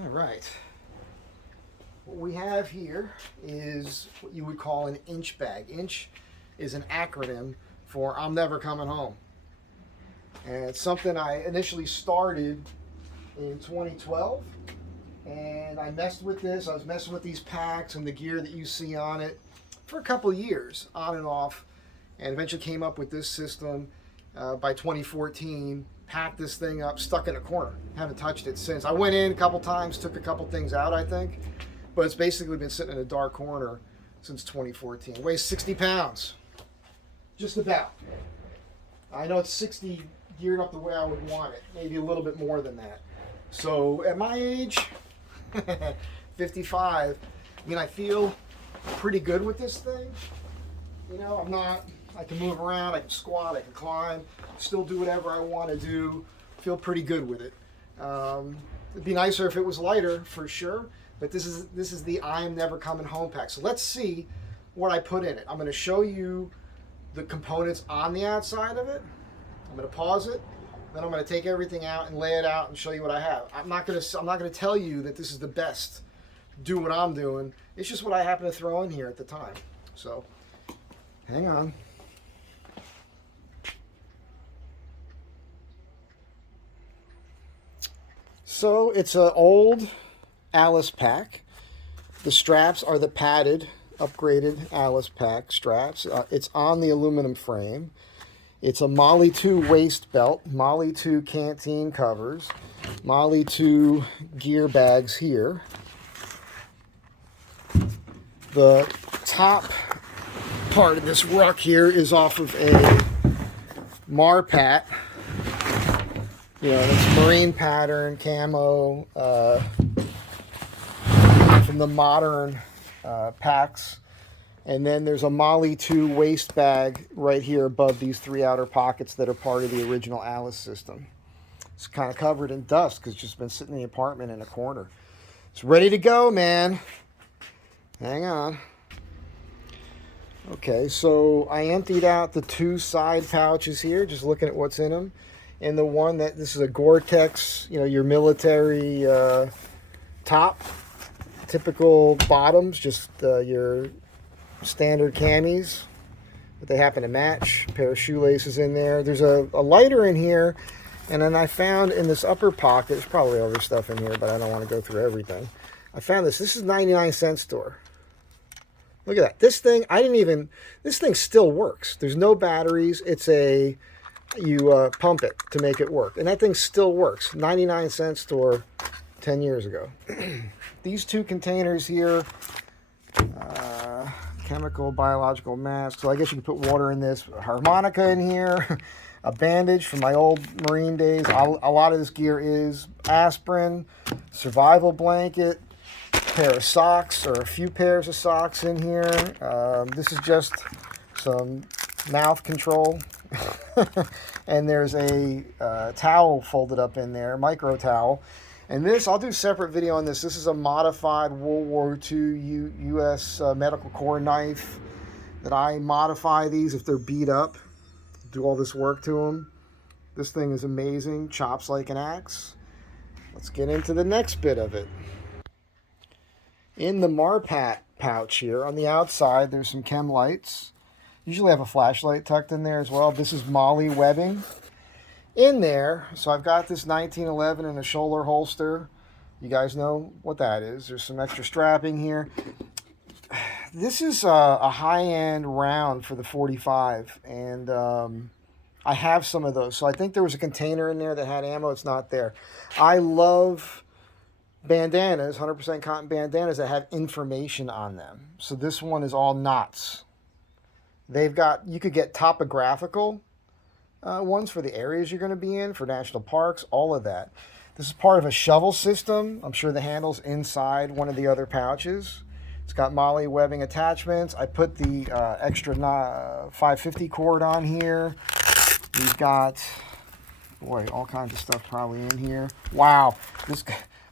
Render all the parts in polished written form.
All right. What we have here is what you would call an inch bag. Inch is an acronym for I'm never coming home. And it's something I initially started in 2012. And I messed with this. I was messing with these packs and the gear that you see on it for a couple of years, on and off. And eventually came up with this system by 2014. Packed this thing up, stuck in a corner. Haven't touched it since. I went in a couple times, took a couple things out, I think. But it's basically been sitting in a dark corner since 2014. It weighs 60 pounds. Just about. I know it's 60 geared up the way I would want it. Maybe a little bit more than that. So at my age, 55, I mean, I feel pretty good with this thing. You know, I can move around, I can squat, I can climb, still do whatever I want to do. Feel pretty good with it. It'd be nicer if it was lighter, for sure. But this is the I Am Never Coming Home pack. So let's see what I put in it. I'm going to show you the components on the outside of it. I'm going to pause it. Then I'm going to take everything out and lay it out and show you what I have. I'm not going to tell you that this is the best. Do what I'm doing. It's just what I happen to throw in here at the time. So hang on. So it's an old A.L.I.C.E pack. The straps are the padded, upgraded A.L.I.C.E pack straps. It's on the aluminum frame. It's a Molly 2 waist belt, Molly 2 Canteen covers, Molly 2 gear bags here. The top part of this ruck here is off of a Marpat. You know, it's marine pattern, camo, from the modern packs. And then there's a Molly 2 waist bag right here above these three outer pockets that are part of the original A.L.I.C.E system. It's kind of covered in dust because it's just been sitting in the apartment in a corner. It's ready to go, man. Hang on. Okay, so I emptied out the two side pouches here, just looking at what's in them. And the one this is a Gore-Tex, you know, your military top. Typical bottoms, just your standard camis, but they happen to match. A pair of shoelaces in there. There's a lighter in here, and then I found in this upper pocket, there's probably other stuff in here, but I don't want to go through everything. I found this. This is 99-cent store. Look at that. This thing, this thing still works. There's no batteries. It's you pump it to make it work, and that thing still works. 99-cent store 10 years ago. These two containers here, chemical, biological mask. So I guess you could put water in this. A harmonica in here. A bandage from my old Marine days. A lot of this gear is aspirin, survival blanket, pair of socks or a few pairs of socks in here. This is just some mouth control. And there's a towel folded up in there, micro towel. And this, I'll do a separate video on this. This is a modified World War II U.S. Medical Corps knife that I modify these if they're beat up. Do all this work to them. This thing is amazing. Chops like an axe. Let's get into the next bit of it. In the Marpat pouch here, on the outside, there's some chem lights. Usually have a flashlight tucked in there as well. This is Molly webbing. In there, so I've got this 1911 in a shoulder holster. You guys know what that is. There's some extra strapping here. This is a high-end round for the 45, and I have some of those. So I think there was a container in there that had ammo. It's not there. I love bandanas, 100% cotton bandanas that have information on them. So this one is all knots. You could get topographical ones for the areas you're going to be in, for national parks, all of that. This is part of a shovel system. I'm sure the handle's inside one of the other pouches. It's got Molly webbing attachments. I put the extra 550 cord on here. We've got, boy, all kinds of stuff probably in here. Wow,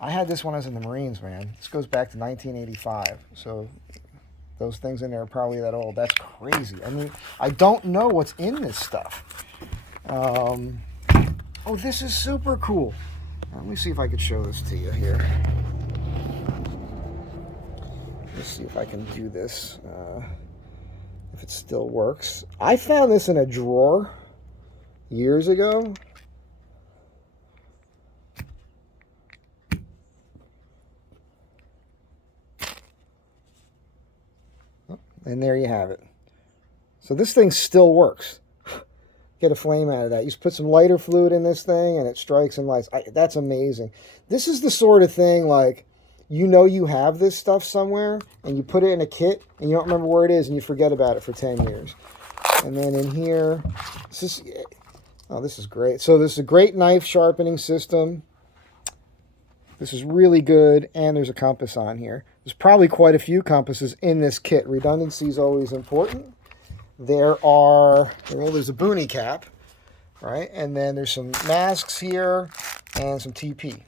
I had this when I was in the Marines, man. This goes back to 1985. So those things in there are probably that old. That's crazy. I mean, I don't know what's in this stuff. Oh, this is super cool. Let me see if I could show this to you here. Let's see if I can do this, if it still works. I found this in a drawer years ago. And there you have it. So this thing still works. Get a flame out of that. You just put some lighter fluid in this thing and it strikes and lights. That's amazing. This is the sort of thing, like, you know you have this stuff somewhere and you put it in a kit and you don't remember where it is and you forget about it for 10 years. And then in here, this is great. So this is a great knife sharpening system. This is really good, and there's a compass on here. There's probably quite a few compasses in this kit. Redundancy is always important. There's a boonie cap, right? And then there's some masks here and some TP.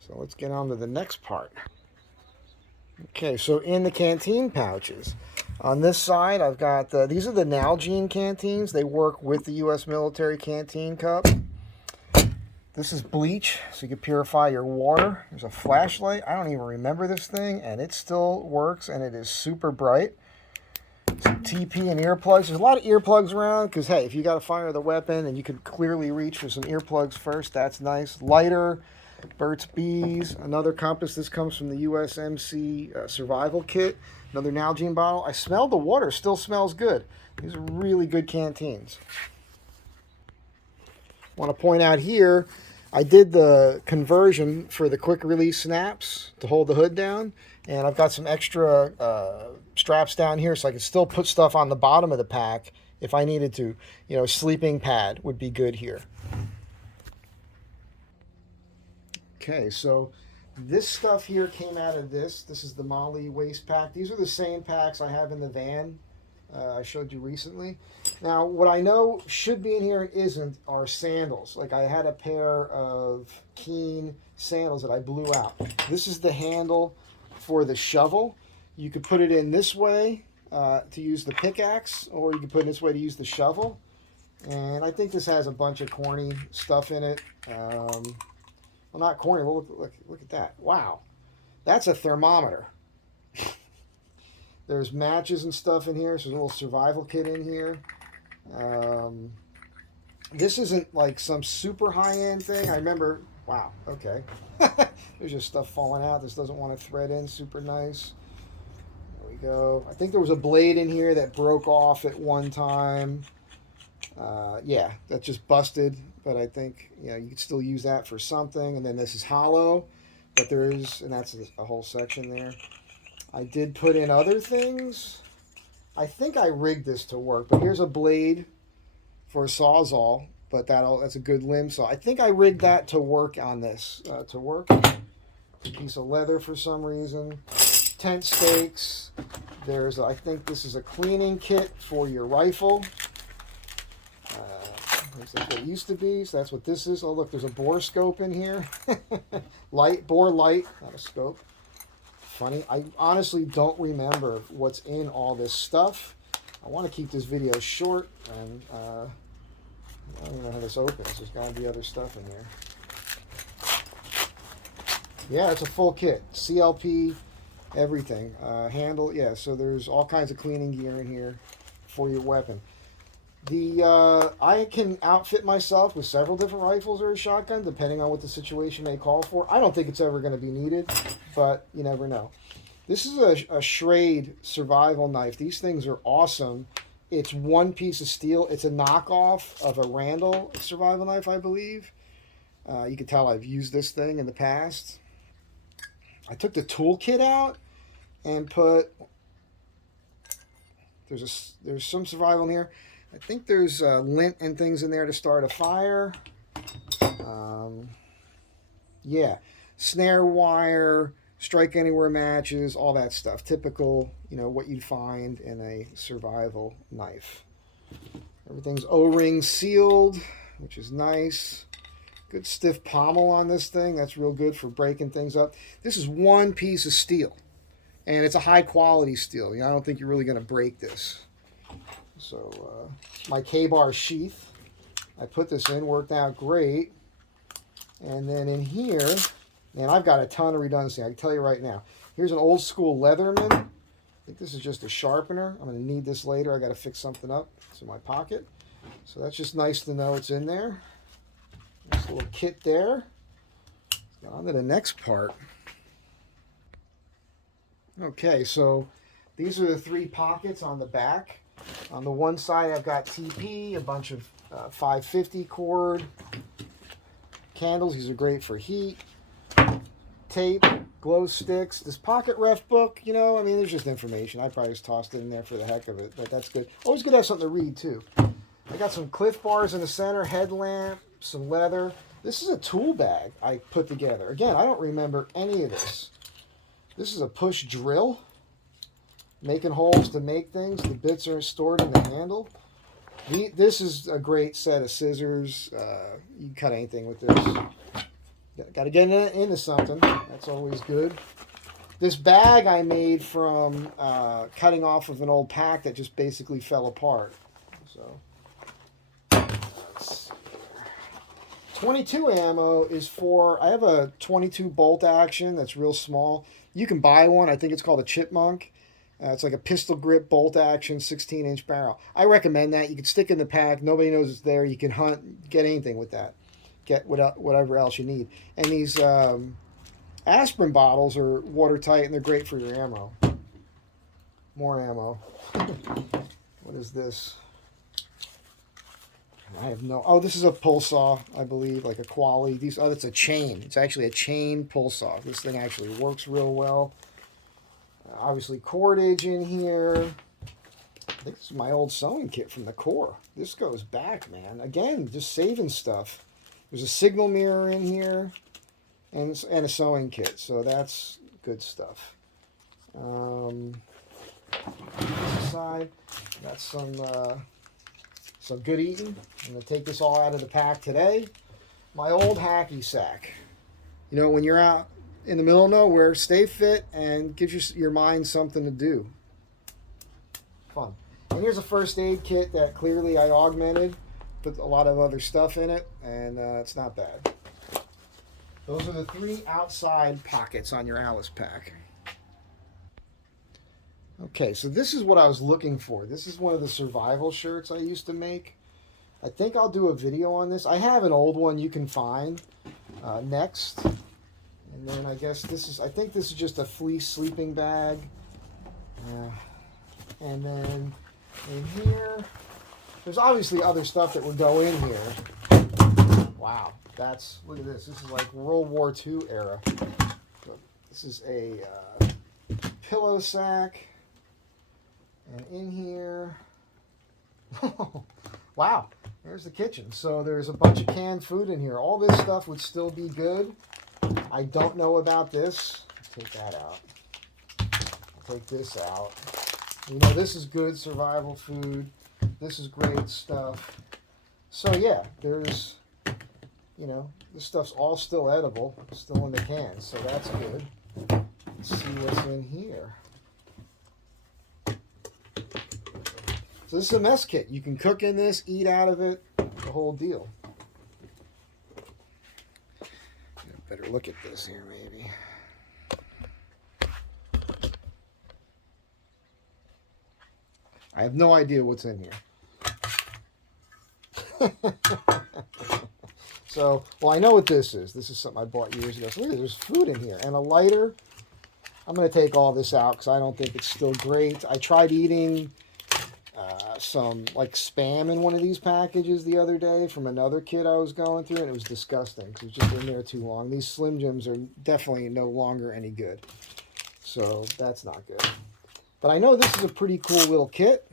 So let's get on to the next part. Okay, so in the canteen pouches, on this side I've got, these are the Nalgene canteens. They work with the U.S. military canteen cup. This is bleach, so you can purify your water. There's a flashlight. I don't even remember this thing, and it still works, and it is super bright. Some TP and earplugs. There's a lot of earplugs around, because, hey, if you got to fire the weapon and you can clearly reach for some earplugs first, that's nice. Lighter, Burt's Bees, another compass. This comes from the USMC survival kit. Another Nalgene bottle. I smelled the water. Still smells good. These are really good canteens. I want to point out here, I did the conversion for the quick release snaps to hold the hood down, and I've got some extra straps down here so I can still put stuff on the bottom of the pack if I needed to. You know, sleeping pad would be good here. Okay, so this stuff here came out of this. This is the Molly waist pack. These are the same packs I have in the van I showed you recently. Now, what I know should be in here and isn't are sandals. Like, I had a pair of Keen sandals that I blew out. This is the handle for the shovel. You could put it in this way to use the pickaxe, or you could put it this way to use the shovel. And I think this has a bunch of corny stuff in it. Well, not corny. Well, look at that. Wow. That's a thermometer. There's matches and stuff in here. So there's a little survival kit in here. This isn't like some super high-end thing. I remember, wow, okay. There's just stuff falling out. This doesn't want to thread in. Super nice. There we go. I think there was a blade in here that broke off at one time. Yeah, that just busted. But I think, you know, you could still use that for something. And then this is hollow. But there is, and that's a whole section there. I did put in other things. I think I rigged this to work, but here's a blade for a Sawzall, but that's a good limb saw. I think I rigged that to work on this, to work. A piece of leather for some reason. Tent stakes. I think this is a cleaning kit for your rifle. That's what it used to be, so that's what this is. Oh, look, there's a bore scope in here. Bore light, not a scope. Funny. I honestly don't remember what's in all this stuff. I want to keep this video short, and I don't even know how this opens. There's got to be other stuff in here. Yeah, it's a full kit. CLP, everything. Handle, yeah, so there's all kinds of cleaning gear in here for your weapon. I can outfit myself with several different rifles or a shotgun, depending on what the situation may call for. I don't think it's ever going to be needed, but you never know. This is a Schrade survival knife. These things are awesome. It's one piece of steel. It's a knockoff of a Randall survival knife, I believe. You can tell I've used this thing in the past. I took the toolkit out and put... There's some survival in here. I think there's lint and things in there to start a fire. Yeah, snare wire, strike anywhere matches, all that stuff. Typical, you know, what you'd find in a survival knife. Everything's O-ring sealed, which is nice. Good stiff pommel on this thing. That's real good for breaking things up. This is one piece of steel, and it's a high quality steel. You know, I don't think you're really going to break this. So my K-bar sheath, I put this in, worked out great. And then in here, man, I've got a ton of redundancy. I can tell you right now. Here's an old school Leatherman. I think this is just a sharpener. I'm going to need this later. I got to fix something up. It's in my pocket. So that's just nice to know it's in there. Nice little kit there. Let's go on to the next part. Okay, so these are the 3 pockets on the back. On the one side, I've got TP, a bunch of 550 cord candles. These are great for heat. Tape, glow sticks. This pocket ref book, you know, I mean, there's just information. I probably just tossed it in there for the heck of it, but that's good. Always good to have something to read, too. I got some Cliff Bars in the center, headlamp, some leather. This is a tool bag I put together. Again, I don't remember any of this. This is a push drill. Making holes to make things. The bits are stored in the handle. This is a great set of scissors. You can cut anything with this. Got to get into something. That's always good. This bag I made from cutting off of an old pack that just basically fell apart. So, let's see. 22 ammo is for, I have a 22 bolt action that's real small. You can buy one. I think it's called a Chipmunk. It's like a pistol grip bolt action 16-inch barrel. I recommend that. You can stick in the pack. Nobody knows it's there. You can hunt, get anything with that. Get whatever else you need. And these aspirin bottles are watertight and they're great for your ammo. More ammo. What is this? I have no... Oh, this is a pull saw, I believe, like a Quali. It's a chain. It's actually a chain pull saw. This thing actually works real well. Obviously, cordage in here. I think this is my old sewing kit from the Corps. This goes back, man. Again, just saving stuff. There's a signal mirror in here and a sewing kit, so that's good stuff. This side, got some good eating. I'm going to take this all out of the pack today. My old hacky sack. You know, when you're out in the middle of nowhere, stay fit and gives your mind something to do. Fun. And here's a first aid kit that clearly I augmented. Put a lot of other stuff in it, and it's not bad. Those are the 3 outside pockets on your A.L.I.C.E pack. Okay, so this is what I was looking for. This is one of the survival shirts I used to make. I think I'll do a video on this. I have an old one you can find next. And then I guess I think this is just a fleece sleeping bag. And then in here, there's obviously other stuff that would go in here. Wow, look at this. This is like World War II era. So this is a pillow sack. And in here, wow, there's the kitchen. So there's a bunch of canned food in here. All this stuff would still be good. I don't know about this. Take that out. Take this out. You know, this is good survival food. This is great stuff. So yeah, there's, you know, this stuff's all still edible, still in the can, so that's good. Let's see what's in here. So this is a mess kit. You can cook in this, eat out of it, the whole deal. Better look at this here, maybe. I have no idea what's in here. So, well, I know what this is. This is something I bought years ago. So look, there's food in here and a lighter. I'm going to take all this out because I don't think it's still great. I tried eating some like spam in one of these packages the other day from another kit I was going through, and it was disgusting because it was just in there too long. These Slim Jims are definitely no longer any good. So that's not good. But I know this is a pretty cool little kit.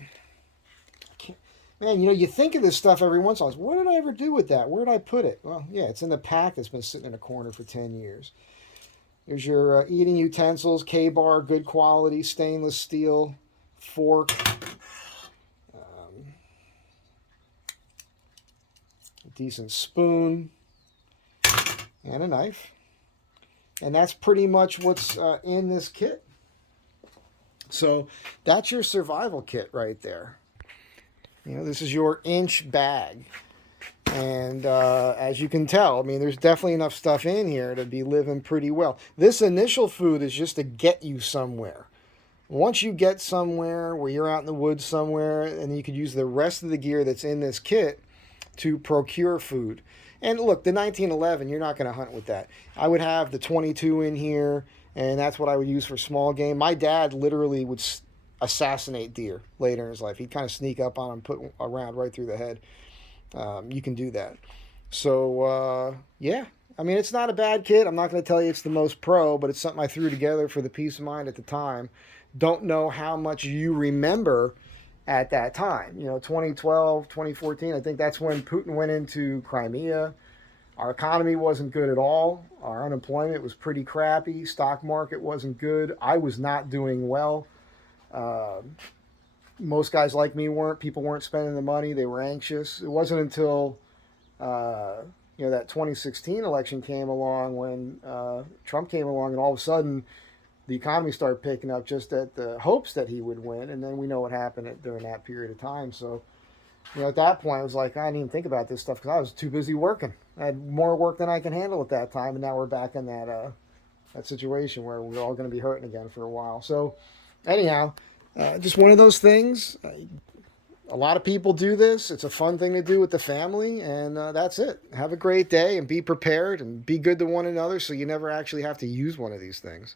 Man, you know, you think of this stuff every once in a while. What did I ever do with that? Where did I put it? Well, yeah, it's in the pack that's been sitting in a corner for 10 years. There's your eating utensils, K-bar, good quality, stainless steel, fork, a decent spoon, and a knife. And that's pretty much what's in this kit. So that's your survival kit right there. You know, this is your inch bag. And as you can tell, I mean, there's definitely enough stuff in here to be living pretty well. This initial food is just to get you somewhere. Once you get somewhere where you're out in the woods somewhere, and you could use the rest of the gear that's in this kit to procure food. And look, the 1911, you're not going to hunt with that. I would have the 22 in here, and that's what I would use for small game. My dad literally would assassinate deer later in his life. He'd kind of sneak up on them, put a round right through the head. You can do that. So, yeah. I mean, it's not a bad kit. I'm not going to tell you it's the most pro, but it's something I threw together for the peace of mind at the time. Don't know how much you remember at that time. 2012, 2014, I think that's when Putin went into Crimea. Our economy wasn't good at all. Our unemployment was pretty crappy. Stock market wasn't good. I was not doing well. Uh, Most guys like me weren't. People weren't spending the money. They were anxious. It wasn't until uh, that 2016 election came along when Trump came along, and all of a sudden the economy started picking up just at the hopes that he would win. And then we know what happened during that period of time. So at that point, I was like, I didn't even think about this stuff because I was too busy working. I had more work than I can handle at that time, and now we're back in that situation where we're all going to be hurting again for a while. So anyhow, just one of those things. A lot of people do this. It's a fun thing to do with the family, and that's it. Have a great day and be prepared and be good to one another so you never actually have to use one of these things.